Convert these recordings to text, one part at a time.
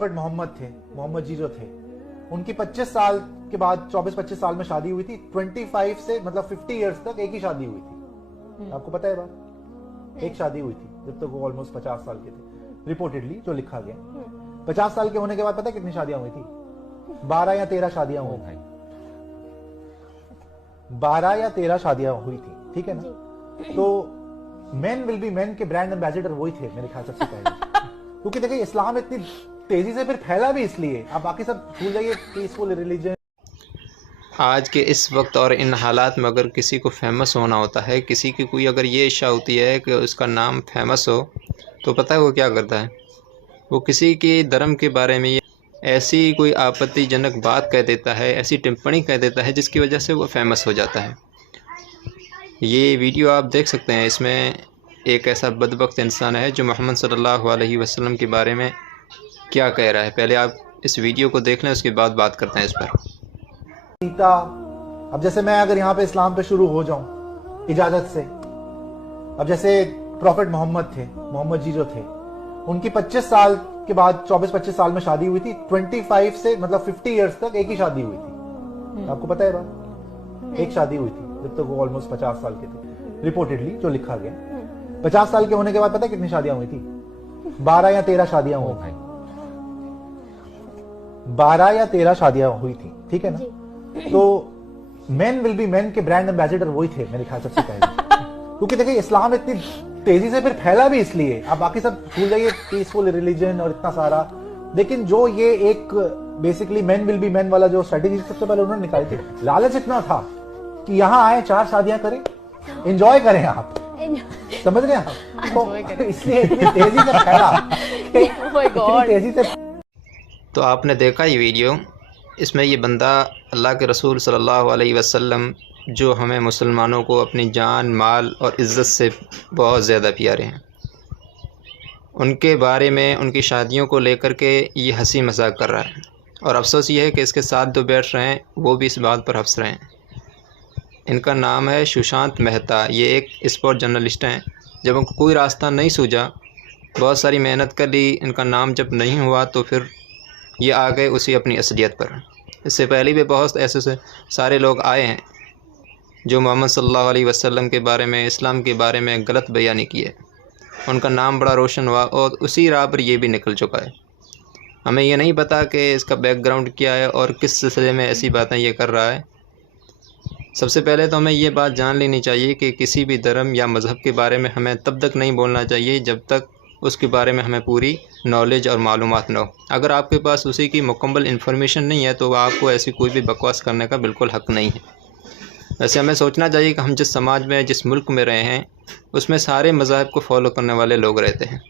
Prophet Mohammad थे, मोहम्मद जी जो थे, उनकी 25 साल के बाद 24-25 साल में शादी हुई थी। 25 से मतलब 50 इयर्स तक एक ही शादी हुई थी। आपको पता है बात? एक शादी हुई थी जब तक वो ऑलमोस्ट 50 साल के थे, रिपोर्टेडली जो लिखा गया। 50 साल के होने के बाद पता है कितनी शादियां हुई थी? 12 या 13 शादियां हुई थी। 12 या 13 शादियां हुई थी, ठीक है ना? तो मेन विल बी मेन के ब्रांड एम्बेसडर वही थे मेरे ख्याल सबसे पहले। क्योंकि देखिए इस्लाम इतनी तेजी से फिर फैला भी इसलिए, आप बाकी सब भूल जाइए, पीसफुल रिलीजन। आज के इस वक्त और इन हालात में अगर किसी को फेमस होना होता है, किसी की कोई अगर ये इच्छा होती है कि उसका नाम फेमस हो, तो पता है वो क्या करता है? वो किसी के धर्म के बारे में ऐसी कोई आपत्तिजनक बात कह देता है, ऐसी टिप्पणी कह देता है जिसकी वजह से वो फेमस हो जाता है। ये वीडियो आप देख सकते हैं, इसमें एक ऐसा बदबख्त इंसान है जो मोहम्मद सल्लल्लाहु अलैहि वसल्लम के बारे में क्या कह रहा है। पहले आप इस वीडियो को देख लें, उसके बाद बात करते हैं इस पर। अब जैसे मैं अगर यहाँ पे इस्लाम पे शुरू हो जाऊं इजाजत से, अब जैसे प्रॉफेट मोहम्मद थे, मोहम्मद जी जो थे, उनकी 25 साल के बाद 24-25 साल में शादी हुई थी। 25 से मतलब 50 इयर्स तक एक ही शादी हुई थी। आपको पता है बात? एक शादी हुई थी जब तक वो ऑलमोस्ट 50 साल के थे, रिपोर्टेडली जो लिखा गया। 50 साल के होने के बाद पता है कितनी शादियां हुई थी? 12 या 13 शादियां हुई थी। 12 या 13 शादियां हुई थी, ठीक है ना? तो मेन विल बी मेन के ब्रांड एम्बेसडर वही थे मेरे ख्याल सबसे पहले। क्योंकि देखिए इस्लाम इतनी तेजी से फिर फैला भी इसलिए, आप बाकी सब भूल जाइए, पीसफुल रिलीजन और इतना सारा। लेकिन जो ये एक basically men will be main वाला जो स्ट्रेटेजी सबसे पहले उन्होंने निकाली थी, लालच इतना था कि यहाँ आए 4 शादियां करें, एंजॉय करें, आप समझ रहे हैं? तो इसलिए इतनी तेजी से फैला, इतनी तेजी से। तो आपने देखा ये वीडियो, इसमें ये बंदा अल्लाह के रसूल सल्लल्लाहु अलैहि वसल्लम जो हमें मुसलमानों को अपनी जान, माल और इज़्ज़त से बहुत ज़्यादा प्यारे हैं, उनके बारे में, उनकी शादियों को लेकर के ये हंसी मजाक कर रहा है। और अफसोस ये है कि इसके साथ जो बैठ रहे हैं वो भी इस बात पर हंस रहे हैं। इनका नाम है सुशांत मेहता। ये एक स्पोर्ट जर्नलिस्ट हैं। जब उनको कोई रास्ता नहीं सूझा, बहुत सारी मेहनत कर ली, इनका नाम जब नहीं हुआ तो फिर ये आ गए उसी अपनी असलियत पर। इससे पहले भी बहुत ऐसे से सारे लोग आए हैं जो मोहम्मद सल्लल्लाहु अलैहि वसल्लम के बारे में, इस्लाम के बारे में गलत बयानी की है। उनका नाम बड़ा रोशन हुआ और उसी राह पर ये भी निकल चुका है। हमें ये नहीं पता कि इसका बैकग्राउंड क्या है और किस सिलसिले में ऐसी बातें ये कर रहा है। सबसे पहले तो हमें ये बात जान लेनी चाहिए कि किसी भी धर्म या मज़हब के बारे में हमें तब तक नहीं बोलना चाहिए जब तक उसके बारे में हमें पूरी नॉलेज और मालूमात न हो। अगर आपके पास उसी की मुकम्मल इन्फॉर्मेशन नहीं है तो आपको ऐसी कोई भी बकवास करने का बिल्कुल हक़ नहीं है। वैसे हमें सोचना चाहिए कि हम जिस समाज में, जिस मुल्क में रहे हैं, उसमें सारे मज़ाहिब को फॉलो करने वाले लोग रहते हैं।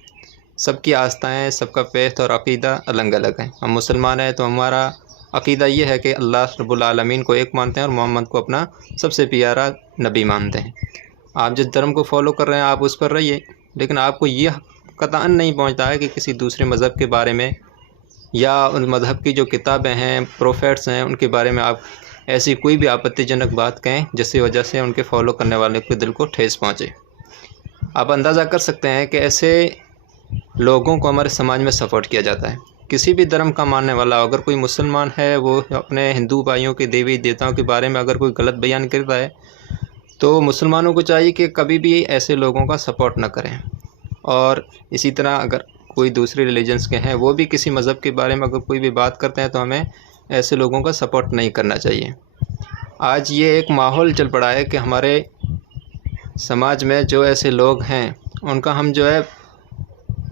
सबकी आस्थाएँ, सबका फ़ैथ और अक़ीदा अलग अलग है। हम मुसलमान हैं तो हमारा अक़ीदा ये है कि अल्लाह रब्बुल आलमीन को एक मानते हैं और मोहम्मद को अपना सबसे प्यारा नबी मानते हैं। आप जिस धर्म को फॉलो कर रहे हैं आप उस पर रहिए, लेकिन आपको यह कतई नहीं पहुंचता है कि किसी दूसरे मज़हब के बारे में या उन मज़हब की जो किताबें हैं, प्रोफेट्स हैं, उनके बारे में आप ऐसी कोई भी आपत्तिजनक बात कहें जिसकी वजह से उनके फॉलो करने वाले के दिल को ठेस पहुँचे। आप अंदाज़ा कर सकते हैं कि ऐसे लोगों को हमारे समाज में सपोर्ट किया जाता है। किसी भी धर्म का मानने वाला, अगर कोई मुसलमान है, वो अपने हिंदू भाइयों के देवी देवताओं के बारे में अगर कोई गलत बयान करता है तो मुसलमानों को चाहिए कि कभी भी ऐसे लोगों का सपोर्ट न करें। और इसी तरह अगर कोई दूसरे रिलीजन्स के हैं, वो भी किसी मज़हब के बारे में अगर कोई भी बात करते हैं तो हमें ऐसे लोगों का सपोर्ट नहीं करना चाहिए। आज ये एक माहौल चल पड़ा है कि हमारे समाज में जो ऐसे लोग हैं उनका हम जो है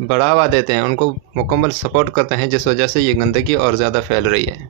बढ़ावा देते हैं, उनको मुकम्मल सपोर्ट करते हैं, जिस वजह से ये गंदगी और ज़्यादा फैल रही है।